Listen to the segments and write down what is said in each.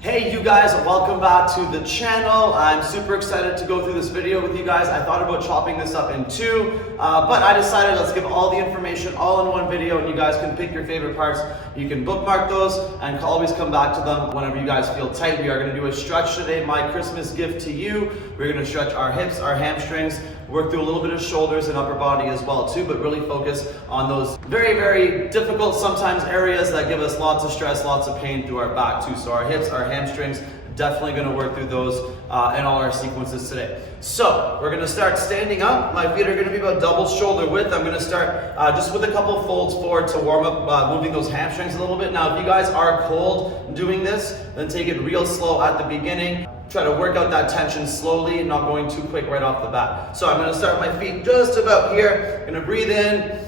Hey you guys, welcome back to the channel. I'm super excited to go through this video with you guys. I thought about chopping this up in two, but I decided let's give all the information all in one video and you guys can pick your favorite parts. You can bookmark those and always come back to them whenever you guys feel tight. We are going to do a stretch today, my Christmas gift to you. We're going to stretch our hips, our hamstrings, work through a little bit of shoulders and upper body as well too, but really focus on those very, very difficult sometimes areas that give us lots of stress, lots of pain through our back too. So our hips, our hamstrings, definitely going to work through those in all our sequences today. So we're going to start standing up. My feet are going to be about double shoulder width. I'm going to start just with a couple folds forward to warm up, moving those hamstrings a little bit. Now if you guys are cold doing this, then take it real slow at the beginning. Try to work out that tension slowly and not going too quick right off the bat. So I'm going to start my feet just about here. I'm going to breathe in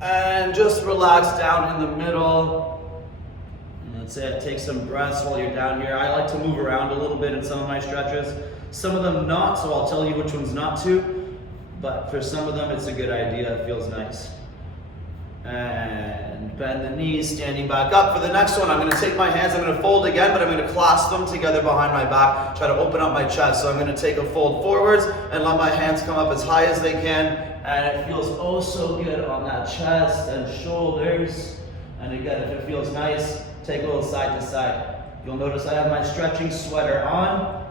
and just relax down in the middle. That's it. Take some breaths while you're down here. I like to move around a little bit in some of my stretches. Some of them not, so I'll tell you which ones not to. But for some of them, it's a good idea. It feels nice. And bend the knees, standing back up. For the next one, I'm going to take my hands, I'm going to fold again, but I'm going to clasp them together behind my back. Try to open up my chest. So I'm going to take a fold forwards and let my hands come up as high as they can. And it feels oh so good on that chest and shoulders. And again, if it feels nice, take a little side to side. You'll notice I have my stretching sweater on,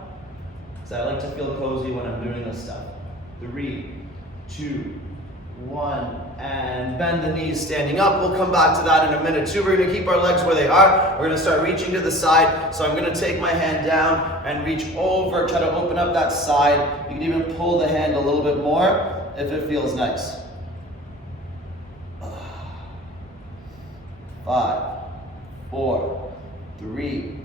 because I like to feel cozy when I'm doing this stuff. 3, 2, 1, and bend the knees standing up. We'll come back to that in a minute too. We're going to keep our legs where they are. We're going to start reaching to the side. So I'm going to take my hand down and reach over, try to open up that side. You can even pull the hand a little bit more if it feels nice. 5, 4, 3,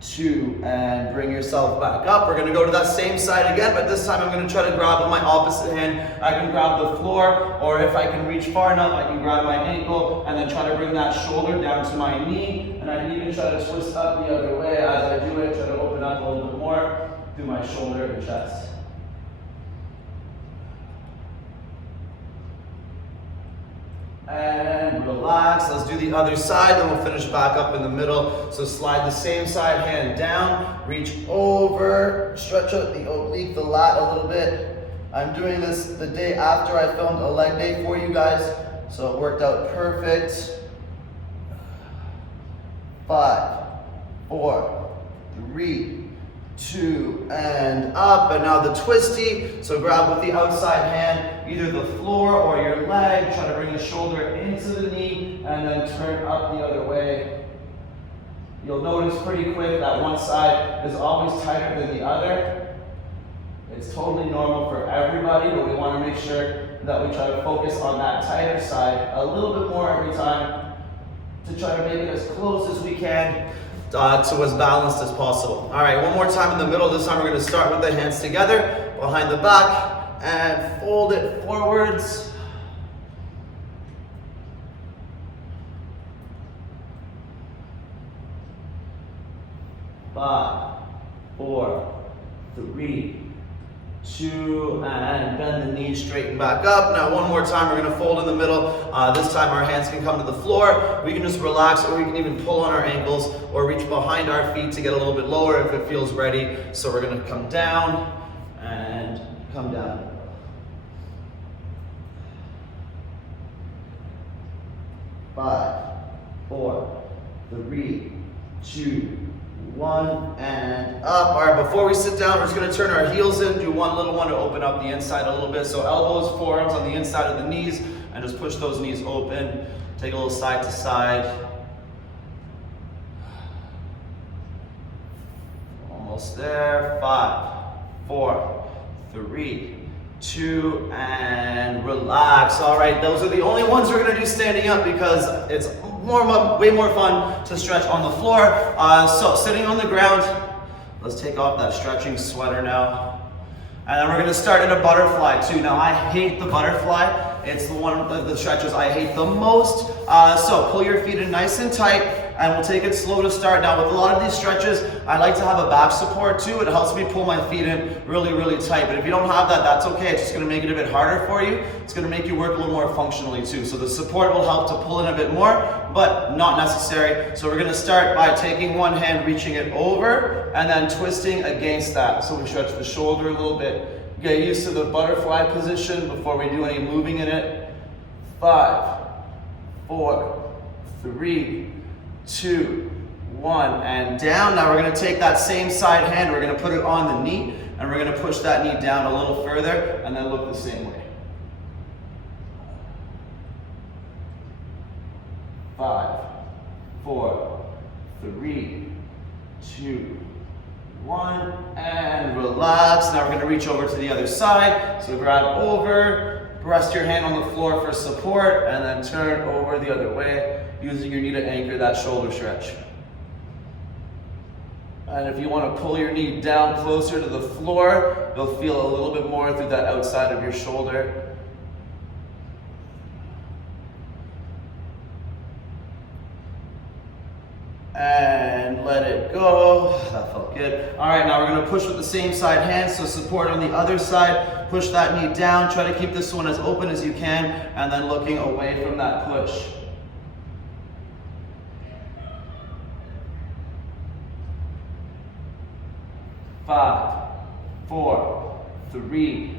2, and bring yourself back up. We're going to go to that same side again, but this time I'm going to try to grab with my opposite hand. I can grab the floor, or if I can reach far enough, I can grab my ankle and then try to bring that shoulder down to my knee, and I can even try to twist up the other way as I do it, try to open up a little bit more through my shoulder and chest. And relax. Let's do the other side, then we'll finish back up in the middle. So slide the same side hand down, reach over, stretch out the oblique, the lat a little bit. I'm doing this the day after I filmed a leg day for you guys, so it worked out perfect. 5, 4, 3, 2, and up. And now the twisty. So grab with the outside hand, either the floor or your leg. Try to bring the shoulder into the knee and then turn up the other way. You'll notice pretty quick that one side is always tighter than the other. It's totally normal for everybody, but we want to make sure that we try to focus on that tighter side a little bit more every time to try to make it as close as we can to as balanced as possible. All right, one more time in the middle. This time we're going to start with the hands together behind the back and fold it forwards. 5, 4, 3, 2, and bend the knees, straighten back up. Now one more time, we're going to fold in the middle. This time our hands can come to the floor. We can just relax, or we can even pull on our ankles or reach behind our feet to get a little bit lower if it feels ready. So we're going to come down and come down. 5, 4, 3, 2, 1, and up. All right, before we sit down, we're just going to turn our heels in, do one little one to open up the inside a little bit. So elbows, forearms on the inside of the knees, and just push those knees open. Take a little side to side. Almost there. 5, 4, 3, 2, and relax. All right, those are the only ones we're going to do standing up because it's way more fun to stretch on the floor. So sitting on the ground, let's take off that stretching sweater now. And then we're going to start in a butterfly too. Now I hate the butterfly. It's the one of the stretches I hate the most. So pull your feet in nice and tight. and we'll take it slow to start. Now with a lot of these stretches, I like to have a back support too. It helps me pull my feet in really, really tight. But if you don't have that, that's okay. It's just gonna make it a bit harder for you. It's gonna make you work a little more functionally too. So the support will help to pull in a bit more, but not necessary. So we're gonna start by taking one hand, reaching it over, and then twisting against that. So we stretch the shoulder a little bit. Get used to the butterfly position before we do any moving in it. 5, 4, 3, 2, 1, and down. Now we're gonna take that same side hand, we're gonna put it on the knee, and we're gonna push that knee down a little further, and then look the same way. 5, 4, 3, 2, 1, and relax. Now we're gonna reach over to the other side. So grab over, rest your hand on the floor for support, and then turn over the other way, using your knee to anchor that shoulder stretch. And if you want to pull your knee down closer to the floor, you'll feel a little bit more through that outside of your shoulder. And let it go. That felt good. All right, now we're gonna push with the same side hand, so support on the other side. Push that knee down. Try to keep this one as open as you can, and then looking away from that push. Five, 4, 3,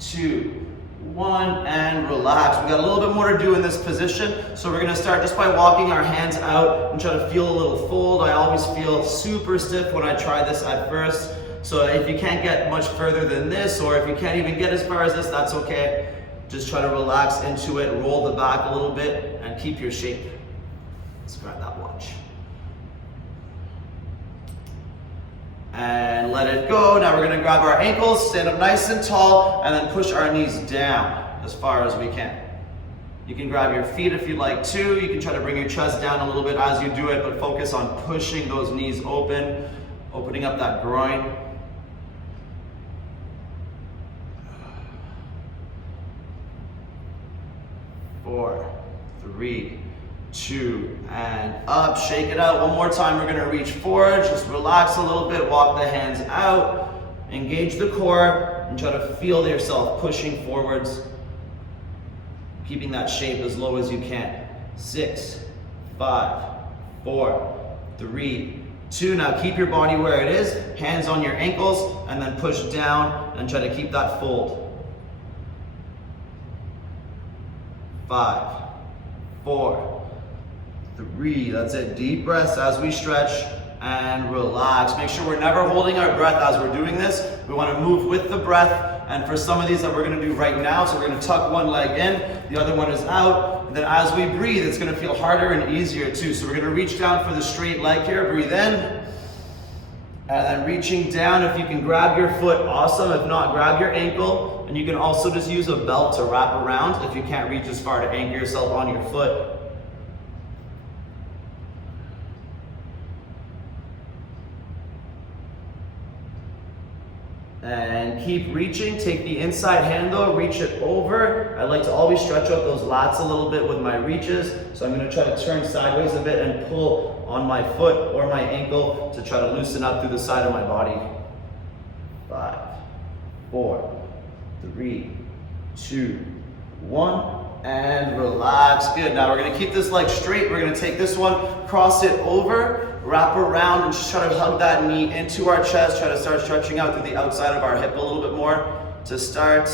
2, 1, and relax. We got a little bit more to do in this position, so we're gonna start just by walking our hands out and try to feel a little fold. I always feel super stiff when I try this at first, so if you can't get much further than this, or if you can't even get as far as this, that's okay. Just try to relax into it, roll the back a little bit, and keep your shape. Let's grab that watch. And let it go. Now we're gonna grab our ankles, stand up nice and tall, and then push our knees down as far as we can. You can grab your feet if you'd like to. You can try to bring your chest down a little bit as you do it, but focus on pushing those knees open, opening up that groin. Four, 3, 2, and up. Shake it out. One more time. We're gonna reach forward. Just relax a little bit. Walk the hands out. Engage the core and try to feel yourself pushing forwards. Keeping that shape as low as you can. 6, 5, 4, 3, 2. Now keep your body where it is. Hands on your ankles, and then push down and try to keep that fold. 5, 4, 3, that's it. Deep breaths as we stretch and relax. Make sure we're never holding our breath as we're doing this. We want to move with the breath. And for some of these that we're going to do right now, so we're going to tuck one leg in, the other one is out. And then as we breathe, it's going to feel harder and easier too. So we're going to reach down for the straight leg here. Breathe in. And then reaching down, if you can grab your foot, awesome. If not, grab your ankle. And you can also just use a belt to wrap around if you can't reach as far to anchor yourself on your foot. And keep reaching. Take the inside hand though, reach it over. I like to always stretch out those lats a little bit with my reaches. So I'm going to try to turn sideways a bit and pull on my foot or my ankle to try to loosen up through the side of my body. 5, 4, 3, 2, 1, and relax. Good. Now we're going to keep this leg straight. We're going to take this one, cross it over, wrap around, and just try to hug that knee into our chest. Try to start stretching out through the outside of our hip a little bit more to start.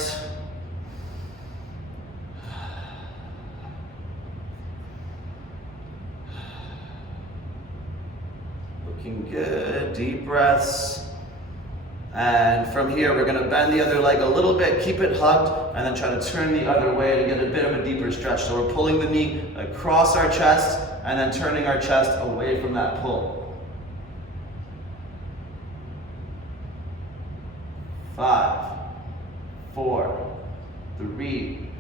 Looking good. Deep breaths. And from here, we're going to bend the other leg a little bit, keep it hugged, and then try to turn the other way to get a bit of a deeper stretch. So we're pulling the knee across our chest and then turning our chest away from that pull. 5, 4, 3,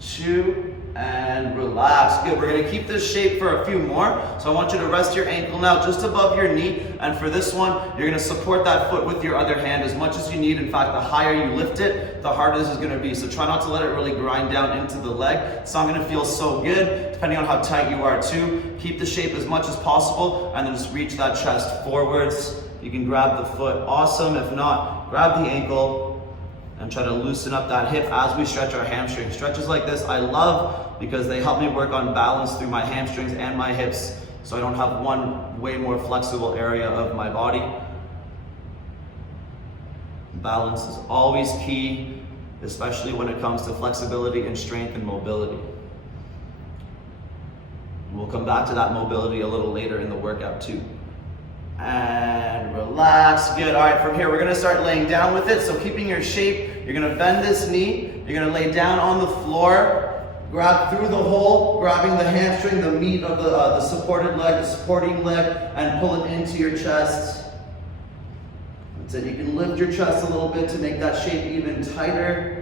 2, and relax. Good, we're gonna keep this shape for a few more. So I want you to rest your ankle now just above your knee. And for this one, you're gonna support that foot with your other hand as much as you need. In fact, the higher you lift it, the harder this is gonna be. So try not to let it really grind down into the leg. It's not gonna feel so good, depending on how tight you are too. Keep the shape as much as possible and then just reach that chest forwards. You can grab the foot, awesome. If not, grab the ankle and try to loosen up that hip as we stretch our hamstrings. Stretches like this I love because they help me work on balance through my hamstrings and my hips, so I don't have one way more flexible area of my body. Balance is always key, especially when it comes to flexibility and strength and mobility. We'll come back to that mobility a little later in the workout too. And relax, good. All right, from here, we're gonna start laying down with it. So keeping your shape, you're gonna bend this knee, you're gonna lay down on the floor, grab through the hole, grabbing the hamstring, the meat of the supported leg, the supporting leg, and pull it into your chest. That's it, you can lift your chest a little bit to make that shape even tighter.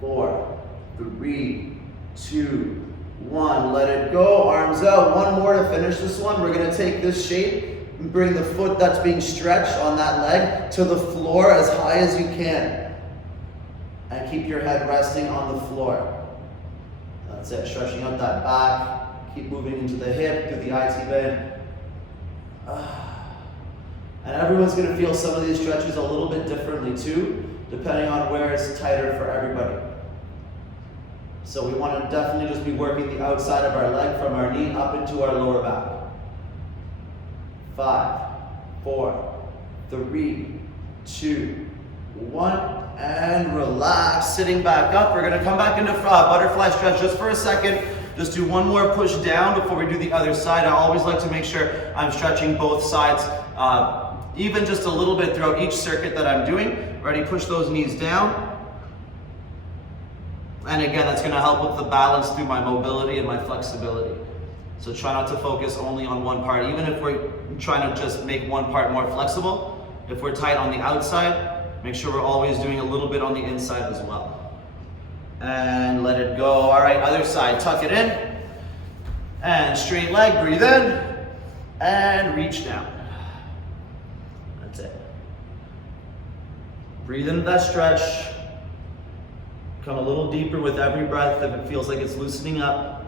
4, 3, 2, 1. Let it go. Arms out. One more to finish this one. We're going to take this shape and bring the foot that's being stretched on that leg to the floor as high as you can. And keep your head resting on the floor. That's it. Stretching out that back. Keep moving into the hip. Do the IT bend. And everyone's going to feel some of these stretches a little bit differently too, depending on where it's tighter for everybody. So we want to definitely just be working the outside of our leg from our knee up into our lower back. 5, 4, 3, 2, 1, and relax. Sitting back up, we're going to come back into butterfly stretch just for a second. Just do one more push down before we do the other side. I always like to make sure I'm stretching both sides, even just a little bit throughout each circuit that I'm doing. Ready, push those knees down. And again, that's going to help with the balance through my mobility and my flexibility. So try not to focus only on one part. Even if we're trying to just make one part more flexible, if we're tight on the outside, make sure we're always doing a little bit on the inside as well. And let it go. All right, other side, tuck it in. And straight leg, breathe in. And reach down. That's it. Breathe into that stretch. Come a little deeper with every breath if it feels like it's loosening up.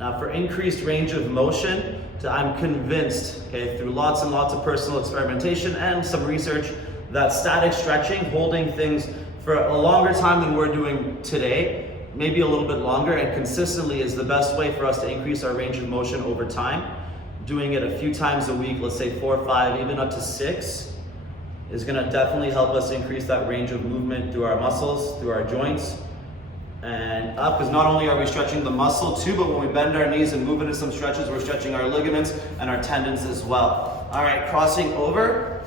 Now for increased range of motion, I'm convinced, okay, through lots and lots of personal experimentation and some research, that static stretching, holding things for a longer time than we're doing today, maybe a little bit longer and consistently, is the best way for us to increase our range of motion over time. Doing it a few times a week, let's say 4 or 5, even up to 6, is going to definitely help us increase that range of movement through our muscles, through our joints, and up, because not only are we stretching the muscle too, but when we bend our knees and move into some stretches, we're stretching our ligaments and our tendons as well. All right, crossing over,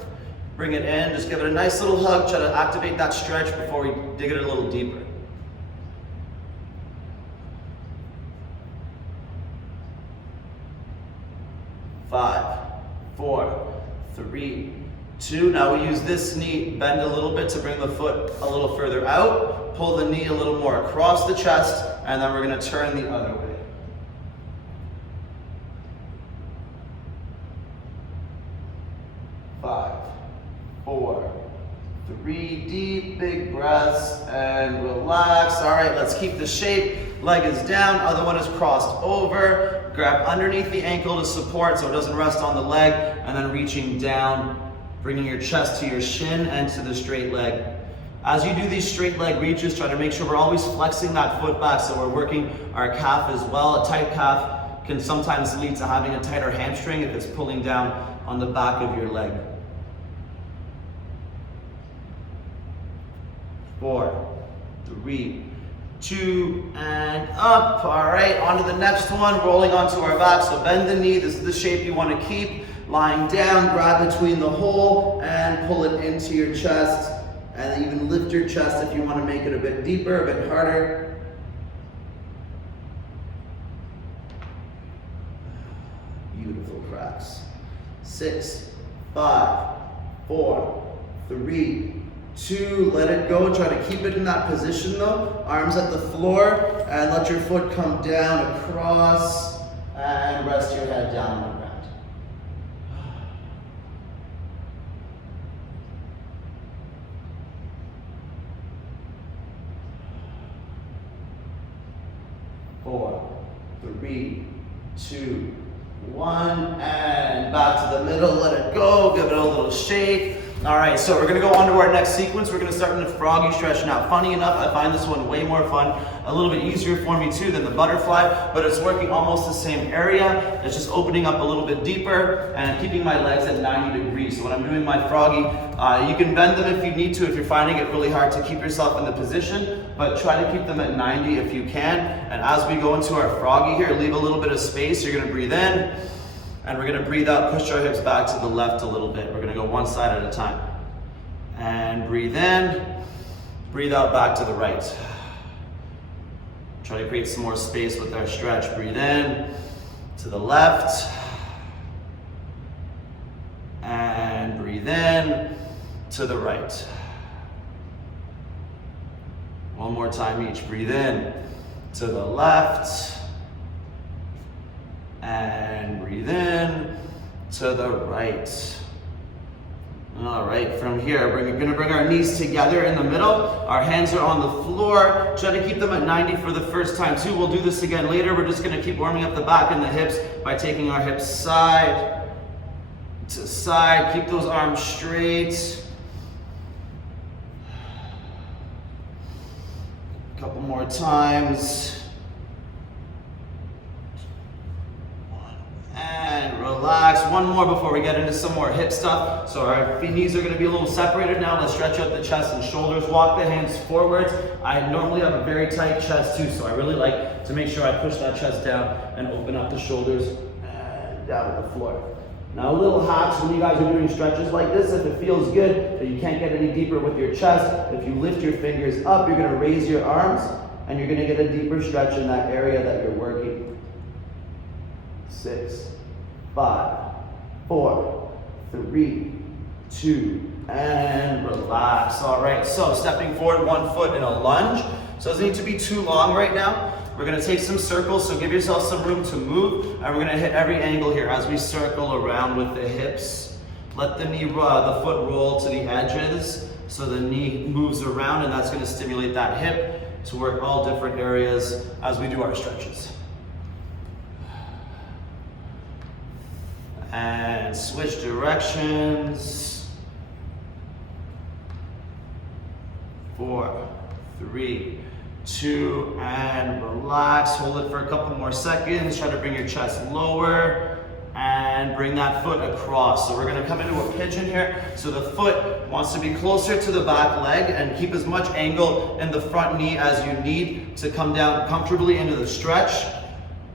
bring it in, just give it a nice little hug, try to activate that stretch before we dig it a little deeper. 5, 4, 3, 2. Now we use this knee, bend a little bit to bring the foot a little further out, pull the knee a little more across the chest, and then we're going to turn the other way. 5, 4, 3, deep, big breaths, and relax. All right, let's keep the shape. Leg is down, other one is crossed over. Grab underneath the ankle to support so it doesn't rest on the leg, and then reaching down, bringing your chest to your shin and to the straight leg. As you do these straight leg reaches, try to make sure we're always flexing that foot back so we're working our calf as well. A tight calf can sometimes lead to having a tighter hamstring if it's pulling down on the back of your leg. 4, 3, 2, and up. All right, on to the next one, rolling onto our back. So bend the knee. This is the shape you want to keep. Lying down, grab between the hole and pull it into your chest. And even lift your chest if you want to make it a bit deeper, a bit harder. 6, 5, 4, 3, 2, let it go. Try to keep it in that position though. Arms at the floor, and let your foot come down across, and rest your head down on the ground. Four, 3, 2, 1, and back to the middle, let it go, give it a little shake. All right, so we're gonna go on to our next sequence. We're gonna start in the froggy stretch. Now, funny enough, I find this one way more fun, a little bit easier for me too than the butterfly, but it's working almost the same area. It's just opening up a little bit deeper and keeping my legs at 90 degrees. So when I'm doing my froggy, you can bend them if you need to, if you're finding it really hard to keep yourself in the position, but try to keep them at 90 if you can. And as we go into our froggy here, leave a little bit of space. You're gonna breathe in, and we're gonna breathe out, push our hips back to the left a little bit. We're gonna go one side at a time. And breathe in, breathe out back to the right. Try to create some more space with our stretch. Breathe in to the left. And breathe in to the right. One more time each. Breathe in to the left. And breathe in to the right. All right, from here, we're gonna bring our knees together in the middle. Our hands are on the floor. Try to keep them at 90 for the first time too. We'll do this again later. We're just gonna keep warming up the back and the hips by taking our hips side to side. Keep those arms straight. A couple more times. And relax. One more before we get into some more hip stuff. So our knees are going to be a little separated now. Let's stretch out the chest and shoulders. Walk the hands forwards. I normally have a very tight chest too, so I really like to make sure I push that chest down and open up the shoulders and down to the floor. Now a little hacks when you guys are doing stretches like this, if it feels good, but you can't get any deeper with your chest, if you lift your fingers up, you're going to raise your arms and you're going to get a deeper stretch in that area that you're working. 6, 5, 4, 3, 2, and relax. All right, so stepping forward, one foot in a lunge. So it doesn't need to be too long right now. We're gonna take some circles, so give yourself some room to move, and we're gonna hit every angle here as we circle around with the hips. Let the knee, the foot roll to the edges, so the knee moves around, and that's gonna stimulate that hip to work all different areas as we do our stretches. And switch directions. 4, 3, 2, and relax. Hold it for a couple more seconds. Try to bring your chest lower and bring that foot across. So we're gonna come into a pigeon here. So the foot wants to be closer to the back leg and keep as much angle in the front knee as you need to come down comfortably into the stretch.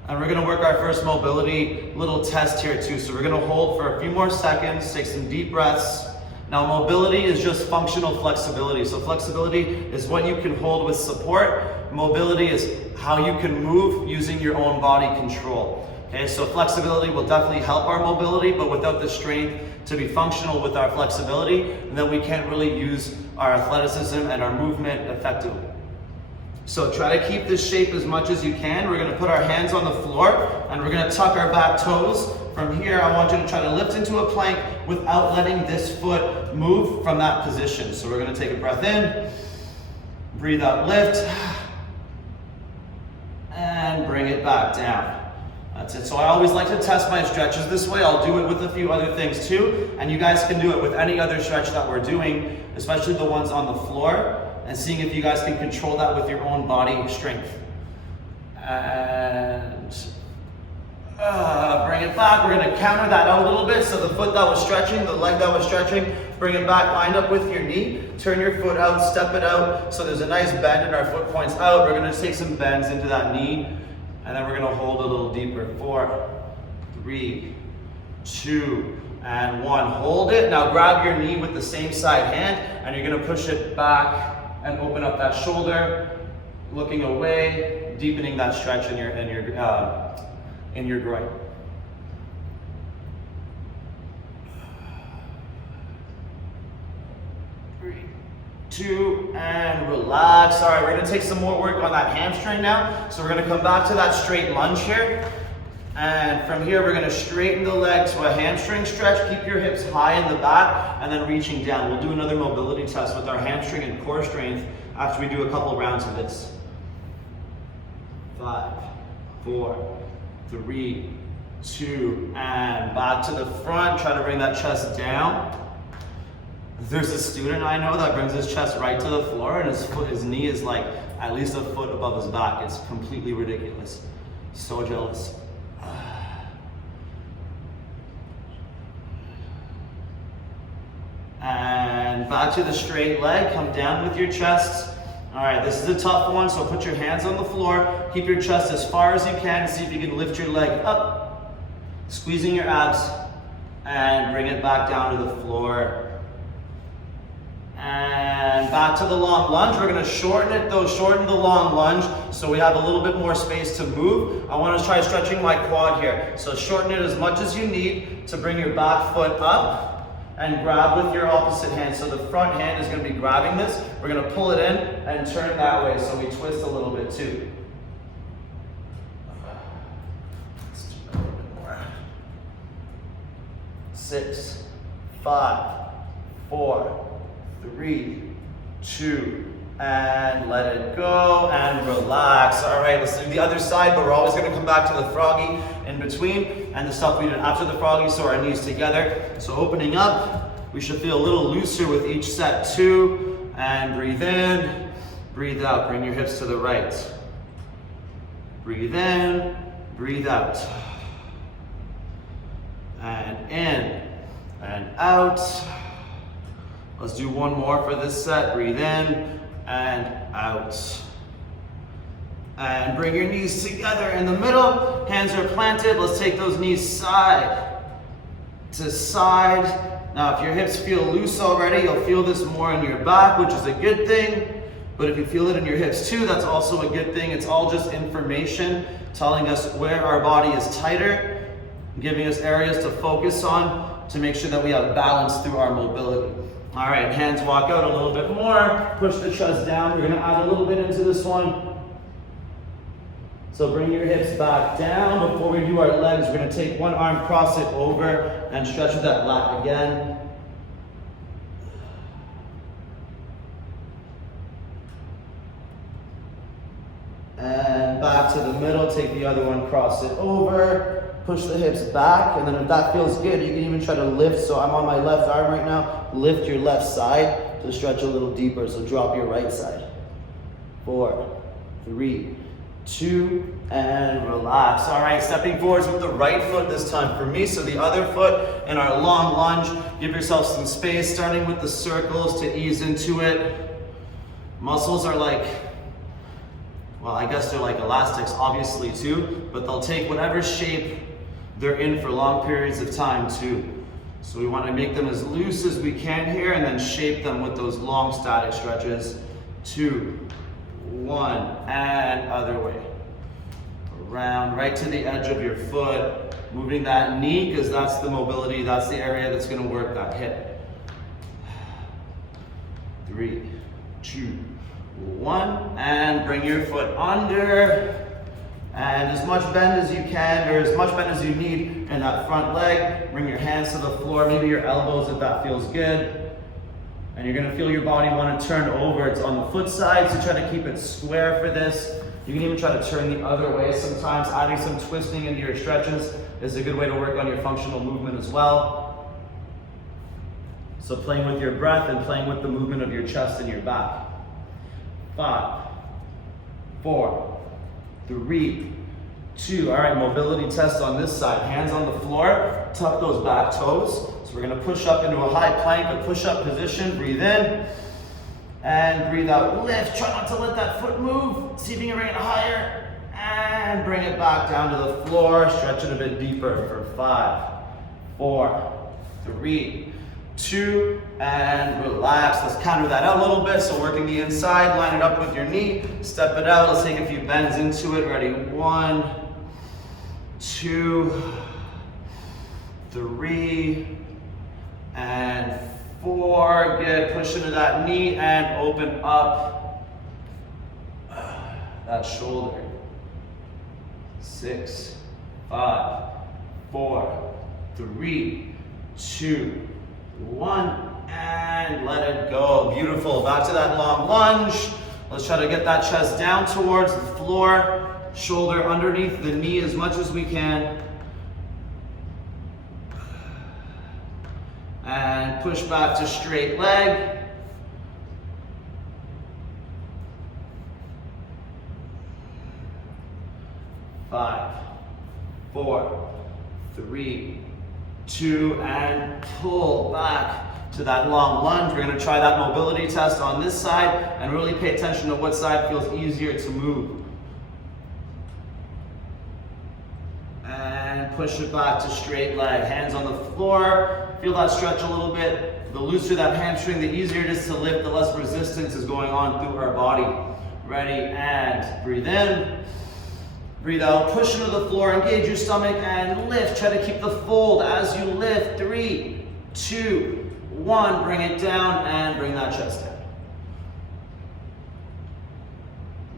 And we're gonna work our first mobility little test here too. So we're gonna hold for a few more seconds, take some deep breaths. Now mobility is just functional flexibility. So flexibility is what you can hold with support. Mobility is how you can move using your own body control. Okay, so flexibility will definitely help our mobility, but without the strength to be functional with our flexibility, then we can't really use our athleticism and our movement effectively. So try to keep this shape as much as you can. We're gonna put our hands on the floor and we're gonna tuck our back toes. From here, I want you to try to lift into a plank without letting this foot move from that position. So we're gonna take a breath in, breathe out, lift, and bring it back down. That's it. So I always like to test my stretches this way. I'll do it with a few other things too. And you guys can do it with any other stretch that we're doing, especially the ones on the floor, and seeing if you guys can control that with your own body strength. And bring it back. We're gonna counter that out a little bit. So the foot that was stretching, the leg that was stretching, bring it back, lined up with your knee. Turn your foot out, step it out. So there's a nice bend and our foot points out. We're gonna take some bends into that knee. And then we're gonna hold a little deeper. 4, 3, 2, and 1. Hold it. Now grab your knee with the same side hand and you're gonna push it back and open up that shoulder, looking away, deepening that stretch in your groin. 2, and relax. All right, we're gonna take some more work on that hamstring now. So we're gonna come back to that straight lunge here. And from here, we're gonna straighten the leg to a hamstring stretch. Keep your hips high in the back and then reaching down. We'll do another mobility test with our hamstring and core strength after we do a couple rounds of this. 5, 4, 3, 2, and back to the front. Try to bring that chest down. There's a student I know that brings his chest right to the floor and his knee is like at least a foot above his back. It's completely ridiculous. So jealous. And back to the straight leg, come down with your chest. All right, this is a tough one, so put your hands on the floor, keep your chest as far as you can, and see if you can lift your leg up, squeezing your abs, and bring it back down to the floor. And back to the long lunge. We're gonna shorten it though, shorten the long lunge so we have a little bit more space to move. I wanna try stretching my quad here. So shorten it as much as you need to bring your back foot up and grab with your opposite hand. So the front hand is gonna be grabbing this. We're gonna pull it in and turn that way so we twist a little bit too. Let's do that a little bit more. 6, 5, 4, 3, 2, and let it go and relax. All right, let's do the other side, but we're always gonna come back to the froggy in between and the stuff we did after the froggy, so our knees together. So opening up, we should feel a little looser with each set. 2, and breathe in, breathe out. Bring your hips to the right. Breathe in, breathe out. And in and out. Let's do one more for this set. Breathe in and out. And bring your knees together in the middle. Hands are planted. Let's take those knees side to side. Now, if your hips feel loose already, you'll feel this more in your back, which is a good thing. But if you feel it in your hips too, that's also a good thing. It's all just information telling us where our body is tighter, giving us areas to focus on to make sure that we have balance through our mobility. All right, hands walk out a little bit more. Push the chest down. We're gonna add a little bit into this one. So bring your hips back down. Before we do our legs, we're gonna take one arm, cross it over, and stretch with that lat again. And back to the middle, take the other one, cross it over, push the hips back, and then if that feels good, you can even try to lift. So I'm on my left arm right now. Lift your left side to stretch a little deeper, so drop your right side. 4, 3, 2, and relax. All right, stepping forwards with the right foot this time for me. So the other foot in our long lunge. Give yourself some space, starting with the circles to ease into it. Muscles are like, well, I guess they're like elastics, obviously too, but they'll take whatever shape they're in for long periods of time too. So we want to make them as loose as we can here and then shape them with those long static stretches. 2, 1, and other way. Around, right to the edge of your foot, moving that knee because that's the mobility, that's the area that's going to work that hip. 3, 2, 1, and bring your foot under. And as much bend as you can, or as much bend as you need in that front leg. Bring your hands to the floor, maybe your elbows if that feels good. And you're gonna feel your body wanna turn over. It's on the foot side, so try to keep it square for this. You can even try to turn the other way sometimes. Adding some twisting into your stretches is a good way to work on your functional movement as well. So playing with your breath and playing with the movement of your chest and your back. 5, 4, 3, 2. All right, mobility test on this side. Hands on the floor, tuck those back toes. So we're gonna push up into a high plank, a push-up position. Breathe in and breathe out. Lift, try not to let that foot move. See if you can bring it higher and bring it back down to the floor. Stretch it a bit deeper for 5, 4, 3, 2, and relax. Let's counter that out a little bit. So working the inside, line it up with your knee, step it out. Let's take a few bends into it. Ready? 1, 2, 3, and 4, good, push into that knee and open up that shoulder. 6, 5, 4, 3, 2, 1, and let it go. Beautiful. Back to that long lunge. Let's try to get that chest down towards the floor, shoulder underneath the knee as much as we can. And push back to straight leg. Five, 4, 3, 2, and pull back to that long lunge. We're going to try that mobility test on this side and really pay attention to what side feels easier to move. And push it back to straight leg. Hands on the floor. Feel that stretch a little bit. The looser that hamstring, the easier it is to lift, the less resistance is going on through our body. Ready, and breathe in. Breathe out, push into the floor, engage your stomach and lift. Try to keep the fold as you lift. 3, 2, 1. Bring it down and bring that chest down.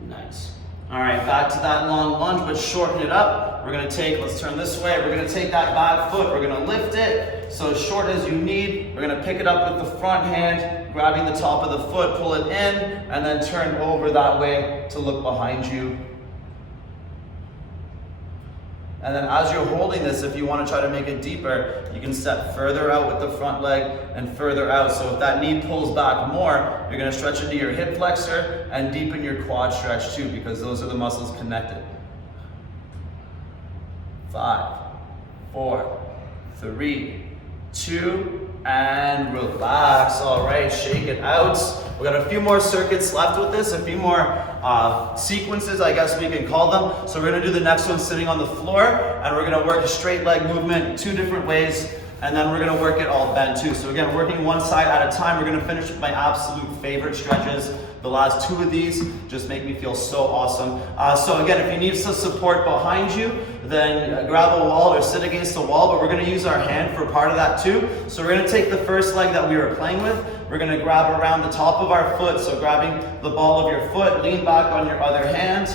Nice. All right, back to that long lunge, but shorten it up. We're gonna take, let's turn this way. We're gonna take that back foot. We're gonna lift it so as short as you need. We're gonna pick it up with the front hand, grabbing the top of the foot, pull it in, and then turn over that way to look behind you. And then as you're holding this, if you want to try to make it deeper, you can step further out with the front leg and further out. So if that knee pulls back more, you're going to stretch into your hip flexor and deepen your quad stretch too, because those are the muscles connected. 5, 4, 3, 2, and relax. All right, shake it out. We got a few more circuits left with this, a few more sequences, I guess we can call them. So we're gonna do the next one sitting on the floor, and we're gonna work a straight leg movement 2 different ways, and then we're gonna work it all bent too. So again, working one side at a time. We're gonna finish with my absolute favorite stretches. The last 2 of these just make me feel so awesome. So again, if you need some support behind you, then grab a wall or sit against the wall, but we're gonna use our hand for part of that too. So we're gonna take the first leg that we were playing with, we're gonna grab around the top of our foot, so grabbing the ball of your foot, lean back on your other hand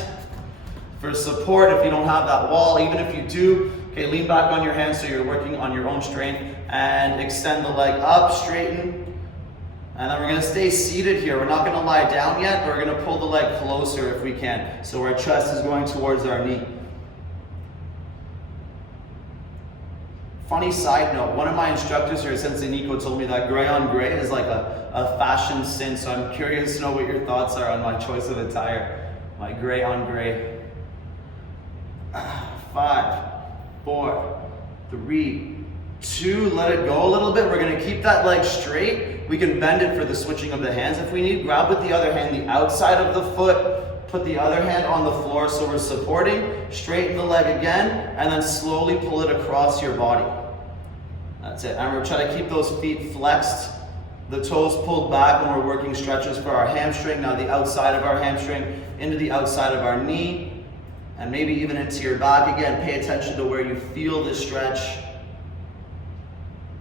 for support if you don't have that wall. Even if you do, okay, lean back on your hand so you're working on your own strength, and extend the leg up, straighten. And then we're gonna stay seated here. We're not gonna lie down yet, but we're gonna pull the leg closer if we can. So our chest is going towards our knee. Funny side note, one of my instructors here, Sensei Nico, told me that gray on gray is like a fashion sin. So I'm curious to know what your thoughts are on my choice of attire. My gray on gray. 5, 4, 3, 2, let it go a little bit. We're gonna keep that leg straight. We can bend it for the switching of the hands if we need. Grab with the other hand the outside of the foot, put the other hand on the floor so we're supporting. Straighten the leg again, and then slowly pull it across your body. That's it. And we're trying to keep those feet flexed, the toes pulled back when we're working stretches for our hamstring. Now the outside of our hamstring into the outside of our knee, and maybe even into your back. Again, pay attention to where you feel this stretch,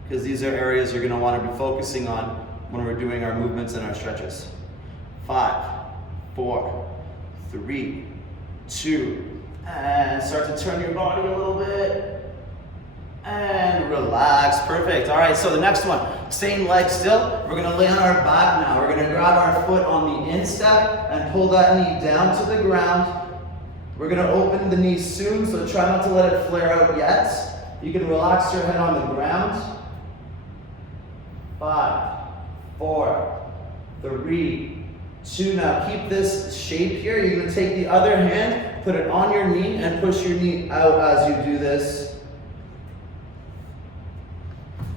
because these are areas you're going to want to be focusing on when we're doing our movements and our stretches. 5, 4, 3, 2, and start to turn your body a little bit, and relax. Perfect. All right, so the next one, same leg still. We're going to lay on our back now. We're going to grab our foot on the instep and pull that knee down to the ground. We're going to open the knee soon, so try not to let it flare out yet. You can relax your head on the ground. 5, 4, 3, 2. Now keep this shape here. You're going to take the other hand, put it on your knee, and push your knee out as you do this.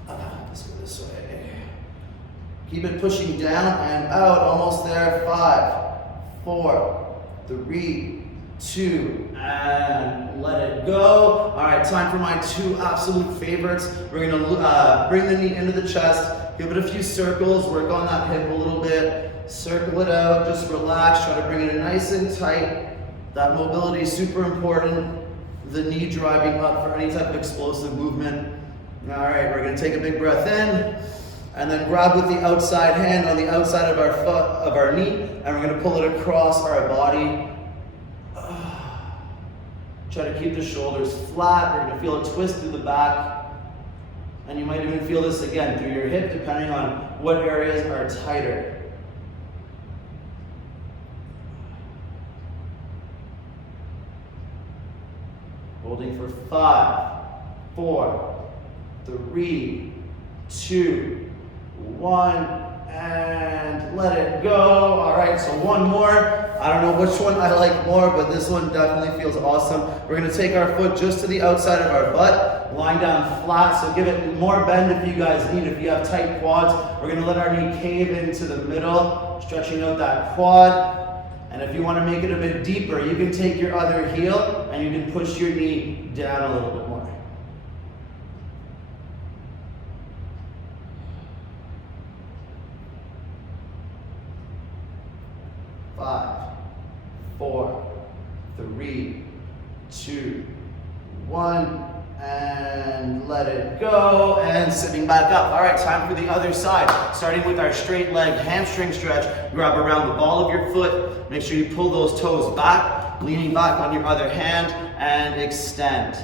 Let's go this way. Keep it pushing down and out, almost there. 5, 4, 3, 2, and let it go. All right, time for my 2 absolute favorites. We're gonna bring the knee into the chest, give it a few circles, work on that hip a little bit, circle it out, just relax, try to bring it in nice and tight. That mobility is super important. The knee driving up for any type of explosive movement. All right, we're gonna take a big breath in, And then grab with the outside hand on the outside of our foot, of our knee, and we're gonna pull it across our body. Try to keep the shoulders flat. We're gonna feel a twist through the back. And you might even feel this again through your hip, depending on what areas are tighter. Holding for 5, 4, 3, 2, 1, and let it go. All right, so one more. I don't know which one I like more, but this one definitely feels awesome. We're gonna take our foot just to the outside of our butt, lying down flat, so give it more bend if you guys need. If you have tight quads, we're gonna let our knee cave into the middle, stretching out that quad. And if you wanna make it a bit deeper, you can take your other heel and you can push your knee down a little bit more. 5, 4, 3, 2, 1, and let it go, and sitting back up. All right, time for the other side. Starting with our straight leg hamstring stretch, grab around the ball of your foot, make sure you pull those toes back, leaning back on your other hand, and extend.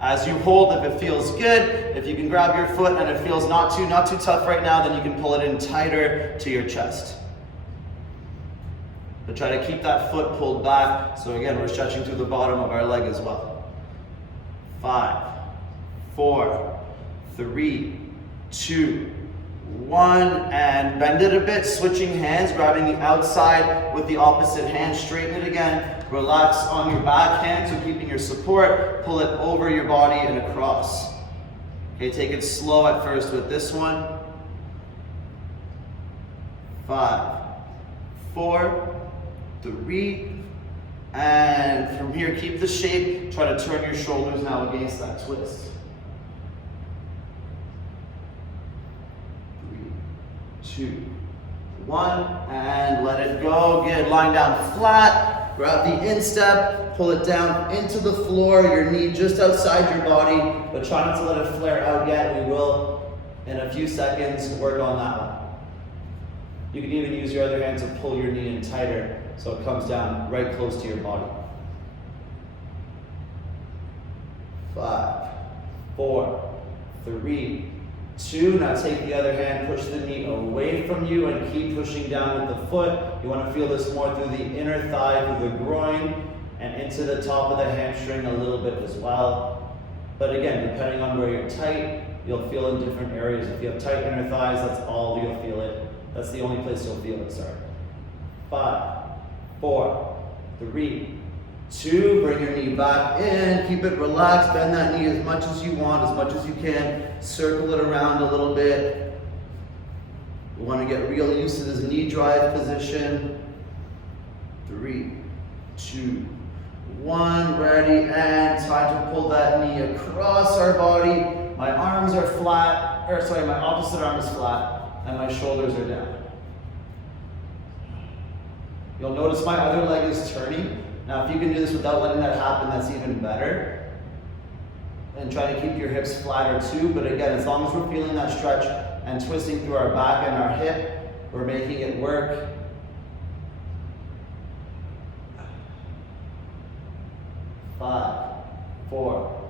As you hold, if it feels good, if you can grab your foot and it feels not too tough right now, then you can pull it in tighter to your chest. But try to keep that foot pulled back. So again, we're stretching through the bottom of our leg as well. 5, 4, 3, 2, 1, and bend it a bit, switching hands, grabbing the outside with the opposite hand, straighten it again, relax on your back hand, so keeping your support, pull it over your body and across. Okay, take it slow at first with this one. 5, 4, 3, and from here, keep the shape. Try to turn your shoulders now against that twist. 3, 2, 1, and let it go. Good, lying down flat. Grab the instep, pull it down into the floor, your knee just outside your body, but try not to let it flare out yet. We will, in a few seconds, work on that one. You can even use your other hand to pull your knee in tighter so it comes down right close to your body. 5, 4, 3, 2. Now take the other hand, push the knee away from you and keep pushing down with the foot. You want to feel this more through the inner thigh, through the groin, and into the top of the hamstring a little bit as well. But again, depending on where you're tight, you'll feel in different areas. If you have tight inner thighs, that's all you'll feel it. That's the only place you'll feel it, sorry. 5, 4, 3, 2, bring your knee back in, keep it relaxed, bend that knee as much as you want, as much as you can, circle it around a little bit. You want to get real used to this knee drive position. 3, 2, 1, ready, and time to pull that knee across our body. My arms are flat, my opposite arm is flat, and my shoulders are down. You'll notice my other leg is turning. Now, if you can do this without letting that happen, that's even better. And try to keep your hips flatter too, but again, as long as we're feeling that stretch and twisting through our back and our hip, we're making it work. 5, 4,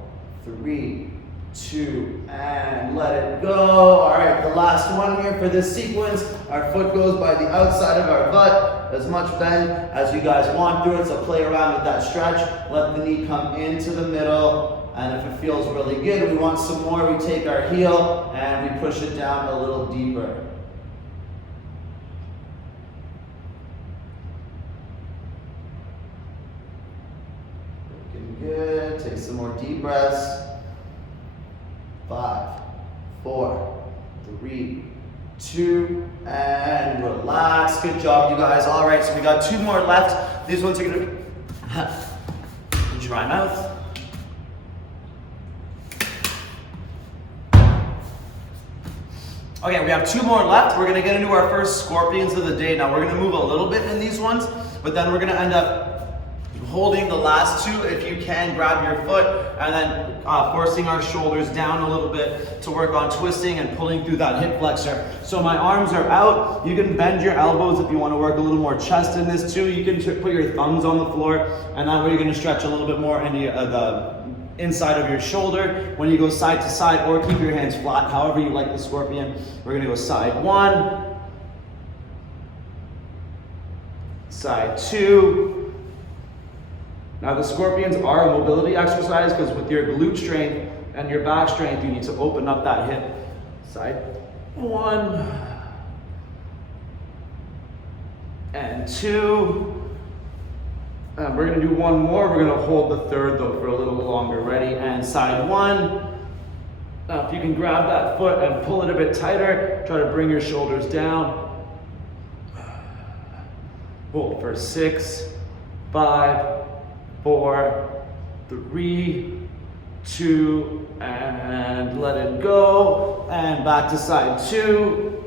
3, 2, and let it go. All right, the last one here for this sequence. Our foot goes by the outside of our butt, as much bend as you guys want through it, so play around with that stretch. Let the knee come into the middle, and if it feels really good, we want some more, we take our heel and we push it down a little deeper. Looking good, take some more deep breaths. 5, 4, 3, 2, and relax. Good job, you guys. All right, so we got 2 more left. These ones are gonna be dry mouth. Okay, we have 2 more left. We're gonna get into our first scorpions of the day. Now we're gonna move a little bit in these ones, but then we're gonna end up Holding the last two, if you can, grab your foot, and then forcing our shoulders down a little bit to work on twisting and pulling through that hip flexor. So my arms are out. You can bend your elbows if you want to work a little more chest in this too. You can put your thumbs on the floor, and that way you're going to stretch a little bit more into the inside of your shoulder when you go side to side, or keep your hands flat, however you like the scorpion. We're going to go side one, side two. Now the scorpions are a mobility exercise because with your glute strength and your back strength, you need to open up that hip. Side one and two. And we're gonna do one more. We're gonna hold the third though for a little longer. Ready? And side one. Now if you can grab that foot and pull it a bit tighter, try to bring your shoulders down. Hold for 6, 5, 4, 3, 2, and let it go. And back to side two.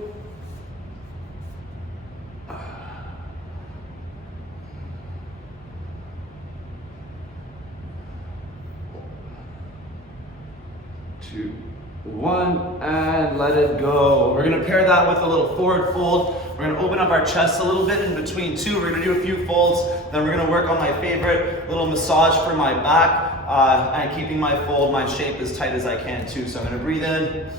Two, one, and let it go. We're gonna pair that with a little forward fold. We're gonna open up our chest a little bit in between two. We're gonna do a few folds. Then we're gonna work on my favorite little massage for my back and keeping my fold, my shape as tight as I can too. So I'm gonna breathe in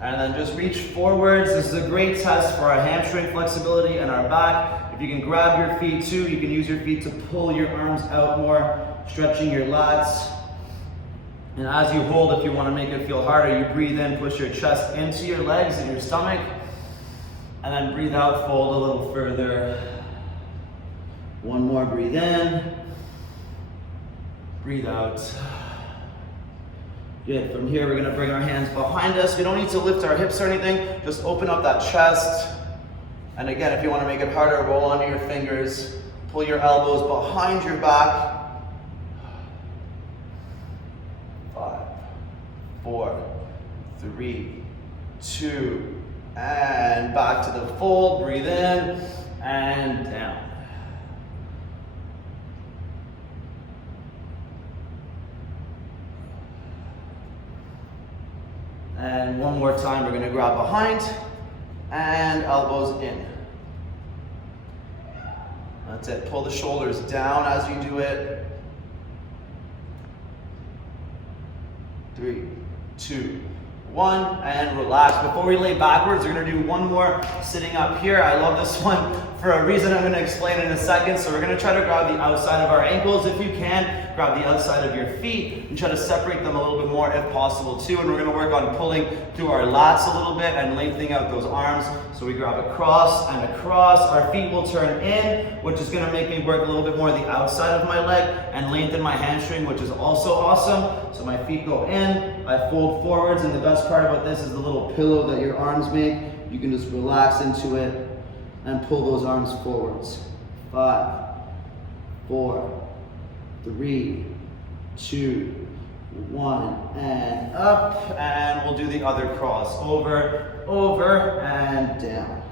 and then just reach forwards. This is a great test for our hamstring flexibility and our back. If you can grab your feet too, you can use your feet to pull your arms out more, stretching your lats. And as you hold, if you want to make it feel harder, you breathe in, push your chest into your legs and your stomach, and then breathe out, fold a little further. One more, breathe in, breathe out. Good, from here we're gonna bring our hands behind us. We don't need to lift our hips or anything, just open up that chest. And again, if you want to make it harder, roll onto your fingers, pull your elbows behind your back. 5, 4, 3, 2, and back to the fold. Breathe in and down. And one more time, we're going to grab behind and elbows in. That's it. Pull the shoulders down as you do it. 3, 2, 1, and relax. Before we lay backwards, we're gonna do one more sitting up here. I love this one for a reason I'm gonna explain in a second. So we're gonna try to grab the outside of our ankles if you can. Grab the outside of your feet and try to separate them a little bit more if possible too. And we're gonna work on pulling through our lats a little bit and lengthening out those arms. So we grab across and across. Our feet will turn in, which is gonna make me work a little bit more the outside of my leg and lengthen my hamstring, which is also awesome. So my feet go in, I fold forwards, and the best part about this is the little pillow that your arms make. You can just relax into it and pull those arms forwards. 5, 4, 3, 2, 1, and up, and we'll do the other cross. Over, and down.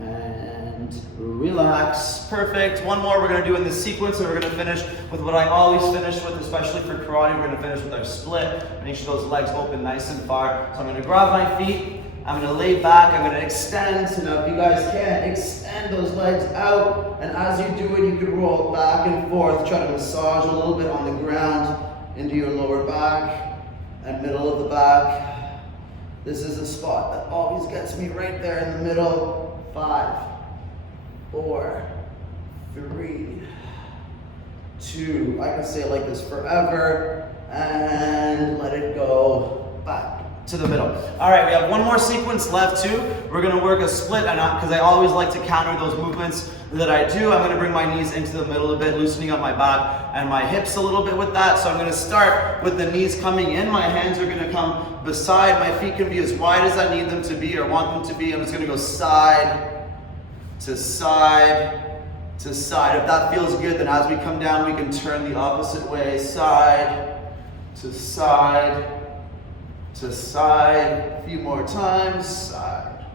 And relax. Perfect. One more we're going to do in this sequence, and we're going to finish with what I always finish with, especially for karate. We're going to finish with our split. Make sure those legs open nice and far. So I'm going to grab my feet. I'm going to lay back. I'm going to extend. So now if you guys can, extend those legs out. And as you do it, you can roll back and forth. Try to massage a little bit on the ground into your lower back and middle of the back. This is a spot that always gets me right there in the middle. 5, 4, 3, 2. I can stay like this forever. And let it go back to the middle. All right, we have one more sequence left too. We're gonna work a split, and because I always like to counter those movements that I do, I'm gonna bring my knees into the middle a bit, loosening up my back and my hips a little bit with that. So I'm gonna start with the knees coming in. My hands are gonna come beside. My feet can be as wide as I need them to be or want them to be. I'm just gonna go side to side to side. If that feels good, then as we come down, we can turn the opposite way. Side to side to side. A few more times. Side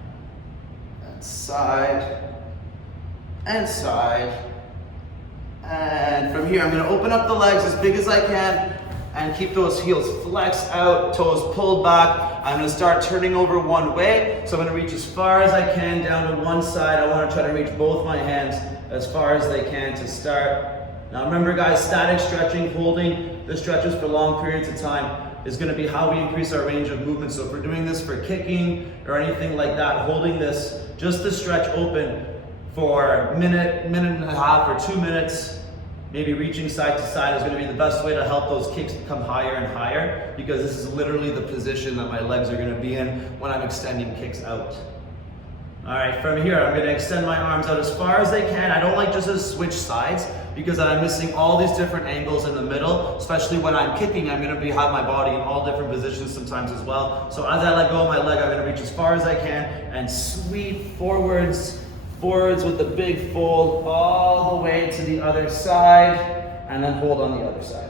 side, and side. And from here, I'm gonna open up the legs as big as I can and keep those heels flexed out, toes pulled back. I'm gonna start turning over one way. So I'm gonna reach as far as I can down to one side. I wanna try to reach both my hands as far as they can to start. Now remember guys, static stretching, holding the stretches for long periods of time is gonna be how we increase our range of movement. So if we're doing this for kicking or anything like that, holding this, just to stretch open for a minute, minute and a half, or 2 minutes, maybe reaching side to side is gonna be the best way to help those kicks become higher and higher, because this is literally the position that my legs are gonna be in when I'm extending kicks out. All right, from here, I'm gonna extend my arms out as far as they can. I don't like just to switch sides because I'm missing all these different angles in the middle, especially when I'm kicking. I'm gonna have my body in all different positions sometimes as well. So as I let go of my leg, I'm gonna reach as far as I can and sweep forwards with the big fold all the way to the other side, and then hold on the other side.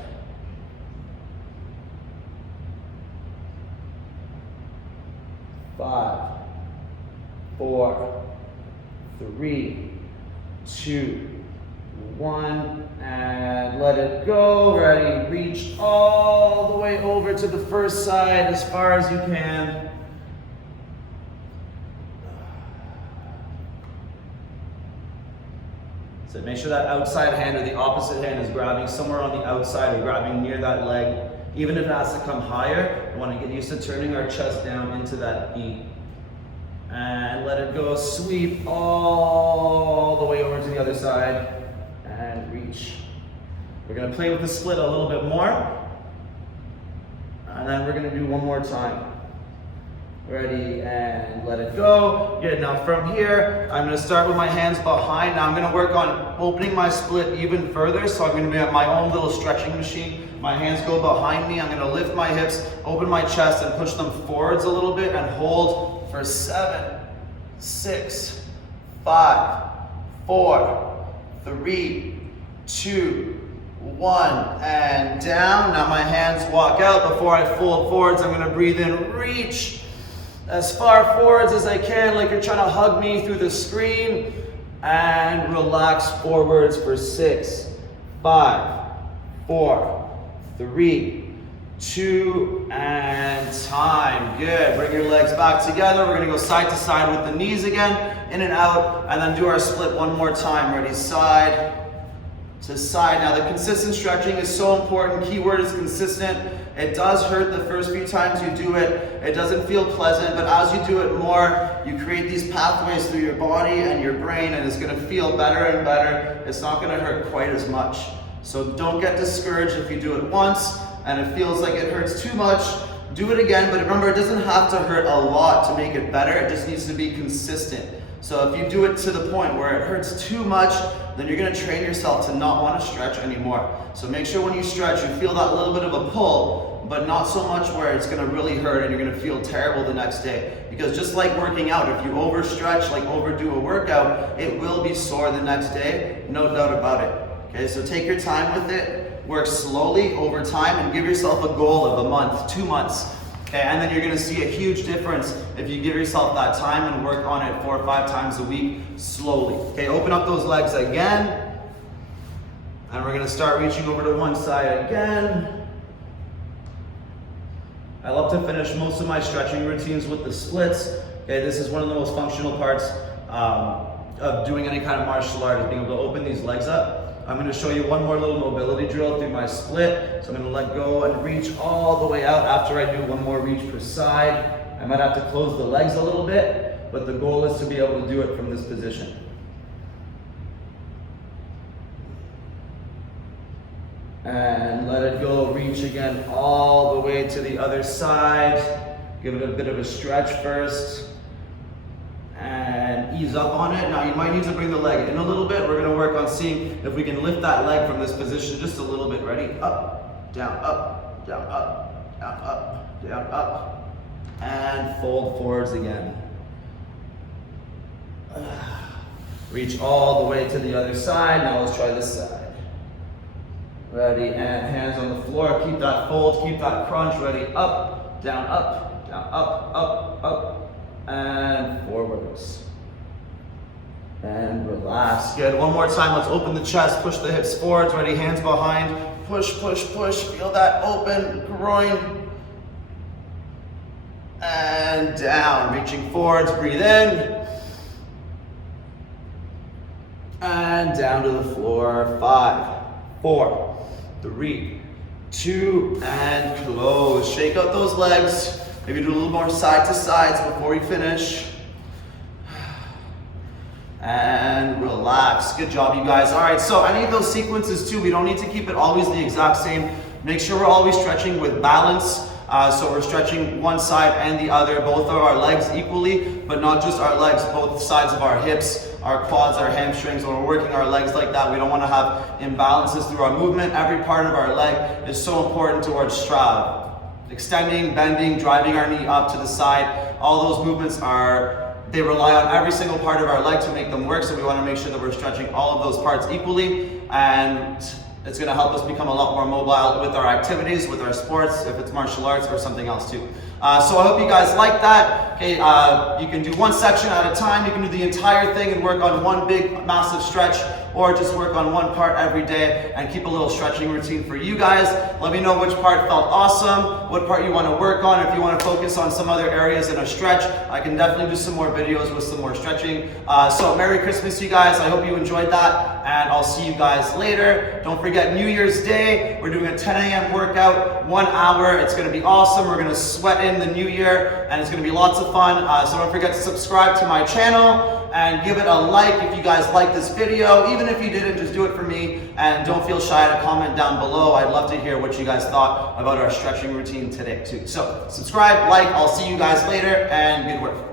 Five, 4, 3, 2, 1, and let it go. Ready, reach all the way over to the first side as far as you can. So make sure that outside hand or the opposite hand is grabbing somewhere on the outside or grabbing near that leg. Even if it has to come higher, we want to get used to turning our chest down into that E. And let it go, sweep all the way over to the other side and reach. We're gonna play with the split a little bit more. And then we're gonna do one more time. Ready, and let it go. Good, now from here, I'm gonna start with my hands behind. Now I'm gonna work on opening my split even further. So I'm gonna be at my own little stretching machine. My hands go behind me. I'm gonna lift my hips, open my chest, and push them forwards a little bit and hold for 7, 6, 5, 4, 3, 2, 1, and down. Now my hands walk out. Before I fold forwards, I'm gonna breathe in, reach as far forwards as I can, like you're trying to hug me through the screen, and relax forwards for 6, 5, 4, 3, 2, and time. Good. Bring your legs back together. We're gonna go side to side with the knees again, in and out, and then do our split one more time. Ready, side to side. Now the consistent stretching is so important. Keyword is consistent. It does hurt the first few times you do it. It doesn't feel pleasant, but as you do it more, you create these pathways through your body and your brain, and it's gonna feel better and better. It's not gonna hurt quite as much. So don't get discouraged if you do it once and it feels like it hurts too much. Do it again, but remember, it doesn't have to hurt a lot to make it better. It just needs to be consistent. So if you do it to the point where it hurts too much, then you're gonna train yourself to not wanna stretch anymore. So make sure when you stretch, you feel that little bit of a pull, but not so much where it's gonna really hurt and you're gonna feel terrible the next day. Because just like working out, if you overstretch, like overdo a workout, it will be sore the next day, no doubt about it. Okay, so take your time with it, work slowly over time, and give yourself a goal of a month, 2 months. Okay, and then you're gonna see a huge difference if you give yourself that time and work on it 4 or 5 times a week slowly. Okay, open up those legs again. And we're gonna start reaching over to one side again. I love to finish most of my stretching routines with the splits. Okay, this is one of the most functional parts of doing any kind of martial art, is being able to open these legs up. I'm going to show you one more little mobility drill through my split. So I'm going to let go and reach all the way out. After I do one more reach per side, I might have to close the legs a little bit, but the goal is to be able to do it from this position. And let it go, reach again all the way to the other side. Give it a bit of a stretch first. And ease up on it. Now you might need to bring the leg in a little bit. We're gonna work on seeing if we can lift that leg from this position just a little bit. Ready? Up, down, up, down, up, down, up, down, up. And fold forwards again. Reach all the way to the other side. Now let's try this side. Ready, and hands on the floor. Keep that fold, keep that crunch. Ready, up, down, up, down, up, up, up. And forwards. relax. Good. One more time. Let's open the chest. Push the hips forwards. Ready? Hands behind. Push, push, push. Feel that open groin. And down. Reaching forwards. Breathe in. And down to the floor. 5, 4, 3, 2, and close. Shake out those legs. Maybe do a little more side to sides before you finish. And relax. Good job, you guys. All right, so any of those sequences too, we don't need to keep it always the exact same. Make sure we're always stretching with balance. So we're stretching one side and the other, both of our legs equally, but not just our legs, both sides of our hips, our quads, our hamstrings. When we're working our legs like that, we don't want to have imbalances through our movement. Every part of our leg is so important towards strive. Extending, bending, driving our knee up to the side. All those movements they rely on every single part of our leg to make them work. So we want to make sure that we're stretching all of those parts equally, and it's going to help us become a lot more mobile with our activities, with our sports, if it's martial arts or something else too. So I hope you guys like that. Okay, you can do one section at a time. You can do the entire thing and work on one big, massive stretch, or just work on one part every day and keep a little stretching routine for you guys. Let me know which part felt awesome, what part you want to work on. If you want to focus on some other areas in a stretch, I can definitely do some more videos with some more stretching. So Merry Christmas, you guys. I hope you enjoyed that, and I'll see you guys later. Don't forget New Year's Day. We're doing a 10 a.m. workout, 1 hour. It's going to be awesome. We're going to sweat in the new year, and it's going to be lots of fun. So don't forget to subscribe to my channel and give it a like if you guys like this video. Even if you didn't, just do it for me, and don't feel shy to comment down below. I'd love to hear what you guys thought about our stretching routine today too. So subscribe, like. I'll see you guys later, and good work.